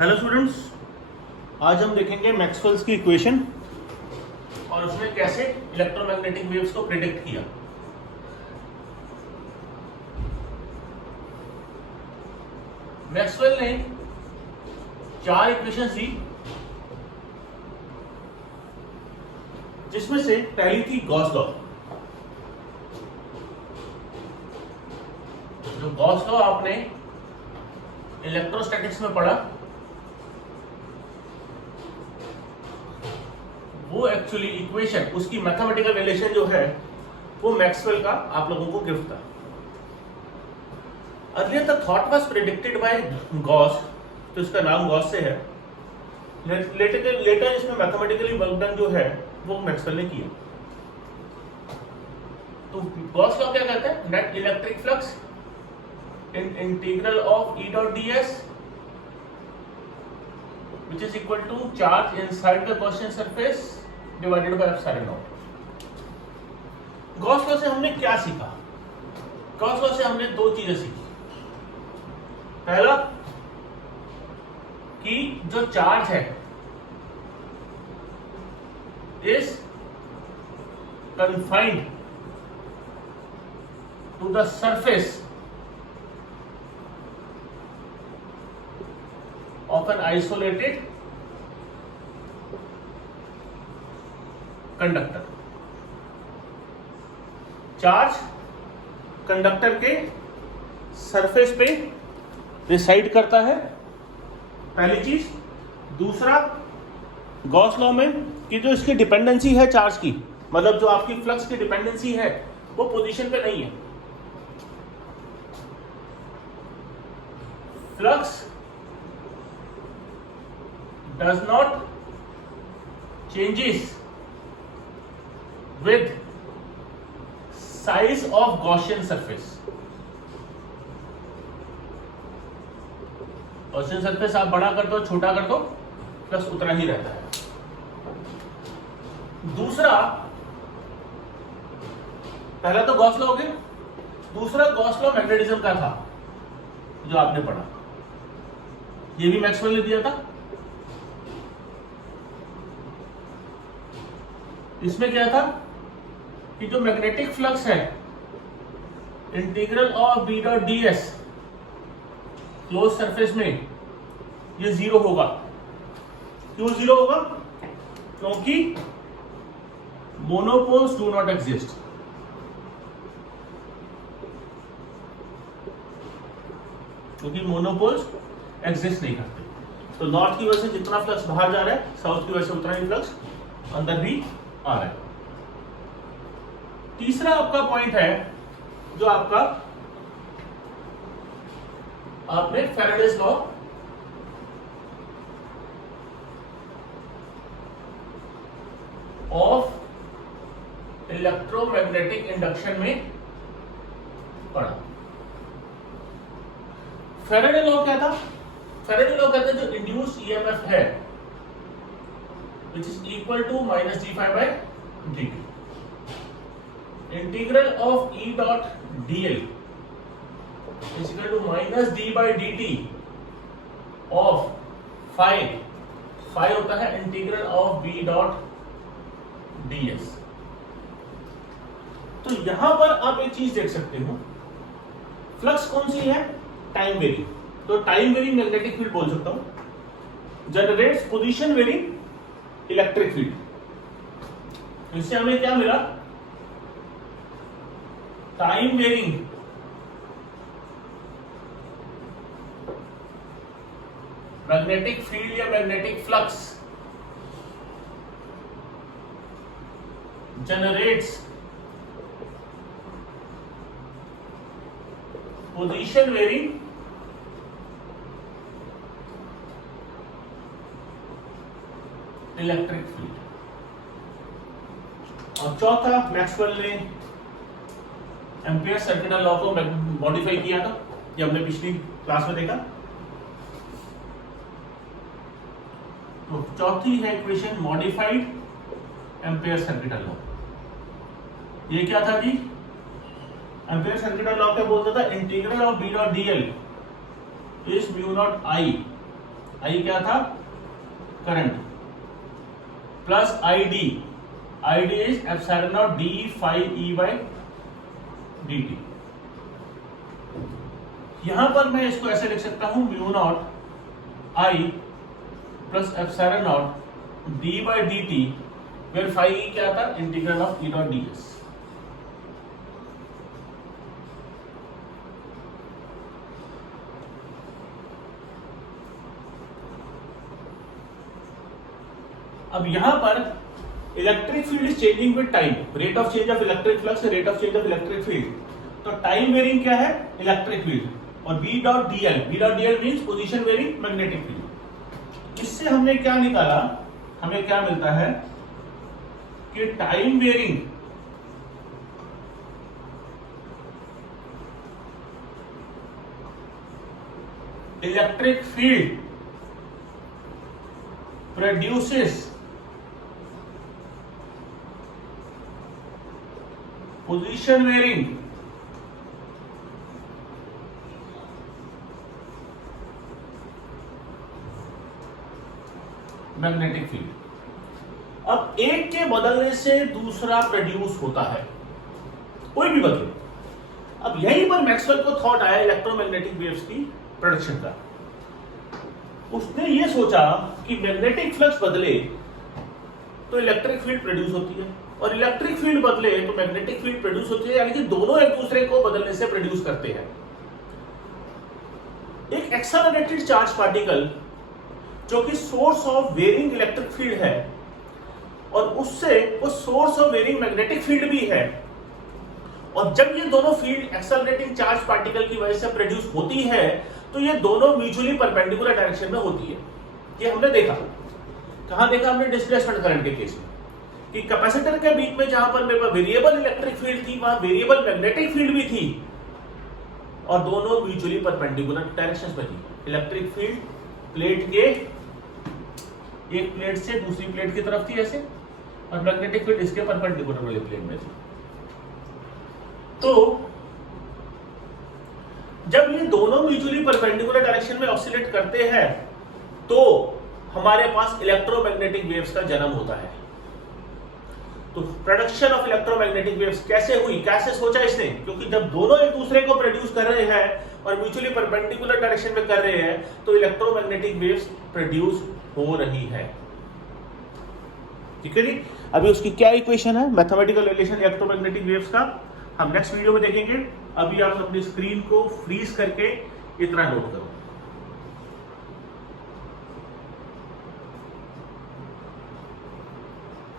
Hello students, आज हम देखेंगे मैक्सवेल्स की इक्वेशन और उसने कैसे इलेक्ट्रोमैग्नेटिक वेव्स को प्रिडिक्ट किया। मैक्सवेल ने 4 इक्वेशंस दी, जिसमें से पहली थी गॉस लॉ। जो गॉस लॉ आपने इलेक्ट्रोस्टैटिक्स में पढ़ा, वो एक्चुअली इक्वेशन, उसकी मैथमेटिकल रिलेशन जो है वो मैक्सवेल का आप लोगों को गिफ्ट था। Earlier the thought was predicted by Gauss, तो इसका नाम गॉस से है। लेटर इसमें मैथमेटिकली वर्क डन जो है वो मैक्सवेल ने किया। तो गॉस लॉ क्या कहता है? Net electric flux in integral of E dot D S which is equal to charge inside the Gaussian surface divided by epsilon naught। Gauss law से हमने क्या सीखा? गॉस लॉ से हमने 2 चीजें सीखी। पहला कि जो चार्ज है is confined to the surface of an isolated conductor। Charge conductor के सरफेस पे रिसाइड करता है, पहली चीज। दूसरा, गॉस लॉ में कि जो इसकी डिपेंडेंसी है चार्ज की, मतलब जो आपकी फ्लक्स की डिपेंडेंसी है वो पोजीशन पे नहीं है। Flux does not changes with size of Gaussian surface। Gaussian surface आप बड़ा कर दो, छोटा कर दो, प्लस उतना ही रहता है। दूसरा, पहला तो गॉस लॉ हो गया। दूसरा गॉस लॉ मैग्नेटिज्म का था जो आपने पढ़ा, ये भी मैक्सवेल ने दिया था। इसमें क्या था कि जो मैग्नेटिक फ्लक्स है integral of B dot D S close surface में, ये 0 होगा। क्यों 0 होगा? क्योंकि मोनोपोल्स डू नॉट एग्जिस्ट। क्योंकि मोनोपोल्स एग्जिस्ट नहीं करते। तो नॉर्थ की वजह से जितना फ्लक्स बाहर जा रहा है, साउथ की वजह से उतना ही फ्लक्स अंदर भी आ रहा है। तीसरा आपका पॉइंट है जो आपका आपने Faraday's law of electromagnetic induction में पढ़ा। फैराडे लॉ क्या था? फैराडे लॉ कहते हैं जो इंड्यूस्ड ईएमएफ है which is equal to minus d phi by dt। Integral of E dot dl is equal to minus d by dt of phi। phi होता है integral of B dot ds। तो यहां पर आप एक चीज देख सकते हो, फ्लक्स कौन सी है? Time vary. तो टाइम वेरी मैग्नेटिक फील्ड बोल सकता हूं, generates position vary electric field. इससे हमें क्या मिला? टाइम वेरिंग मैग्नेटिक फील्ड या magnetic flux generates position varying electric field. और चौथा, मैक्सवेल ने एम्पियर सर्किटल लॉ को मॉडिफाई किया था, ये हमने पिछली क्लास में देखा। तो चौथी है equation modified ampere circuital law. ये क्या था जी? एम्पियर सर्किटल लॉ क्या बोलता था? Integral of B dot d l is mu nought I I क्या था, current, plus I D is epsilon nought d phi e by d t. यहां पर मैं इसको ऐसे लिख सकता हूं, mu nought I plus epsilon nought d by d t, where phi e क्या था, integral of E dot D s. अब यहां पर electric field is changing with time, rate of change of electric flux, rate of change of electric field. तो time varying क्या है, electric field, और B dot D L means position varying magnetic field. इससे हमने क्या निकाला, हमें क्या मिलता है कि time varying electric field produces position varying magnetic field. अब एक के बदलने से दूसरा प्रोड्यूस होता है, कोई भी बदले। अब यहीं पर मैक्सवेल को थॉट आया इलेक्ट्रोमैग्नेटिक वेव्स की प्रोडक्शन का। उसने ये सोचा कि मैग्नेटिक फ्लक्स बदले तो इलेक्ट्रिक फील्ड प्रोड्यूस होती है, और इलेक्ट्रिक फील्ड बदले तो मैग्नेटिक फील्ड प्रोड्यूस होती है, यानी कि दोनों एक दूसरे को बदलने से प्रोड्यूस करते हैं। एक एक्सेलरेटेड चार्ज पार्टिकल जो कि source of varying electric field है, और उससे वो source of varying magnetic field भी है, और जब ये दोनों फील्ड एक्सेलरेटिंग चार्ज पार्टिकल की वजह से प्रोड्यूस होती है तो ये दोनों म्यूचुअली परपेंडिकुलर डायरेक्शन में होती है। ये हमने देखा, कहां देखा हमने, डिस्प्लेसमेंट करंट के केस में, कि कैपेसिटर के बीच में जहां पर मेरे पास वेरिएबल इलेक्ट्रिक फील्ड थी वहां वेरिएबल मैग्नेटिक फील्ड भी थी, और दोनों म्यूचुअली परपेंडिकुलर डायरेक्शंस में थी। इलेक्ट्रिक फील्ड प्लेट के एक प्लेट से दूसरी प्लेट की तरफ थी ऐसे, और मैग्नेटिक फील्ड इसके परपेंडिकुलर वाले प्लेट में थी। तो जब ये दोनों म्यूचुअली परपेंडिकुलर डायरेक्शन में ऑसिलेट करते हैं तो हमारे पास इलेक्ट्रोमैग्नेटिक वेव्स का जन्म होता है। तो प्रोडक्शन ऑफ इलेक्ट्रोमैग्नेटिक वेव्स कैसे हुई, कैसे सोचा इसने, क्योंकि जब दोनों एक दूसरे को प्रोड्यूस कर रहे हैं और म्यूचुअली परपेंडिकुलर डायरेक्शन में कर रहे हैं तो इलेक्ट्रोमैग्नेटिक वेव्स प्रोड्यूस हो रही है। ठीक है जी। अभी उसकी क्या इक्वेशन है, मैथमेटिकल रिलेशन इलेक्ट्रोमैग्नेटिक वेव्स का, हम नेक्स्ट वीडियो में देखेंगे। अभी आप अपनी स्क्रीन को फ्रीज करके इतना नोट करो।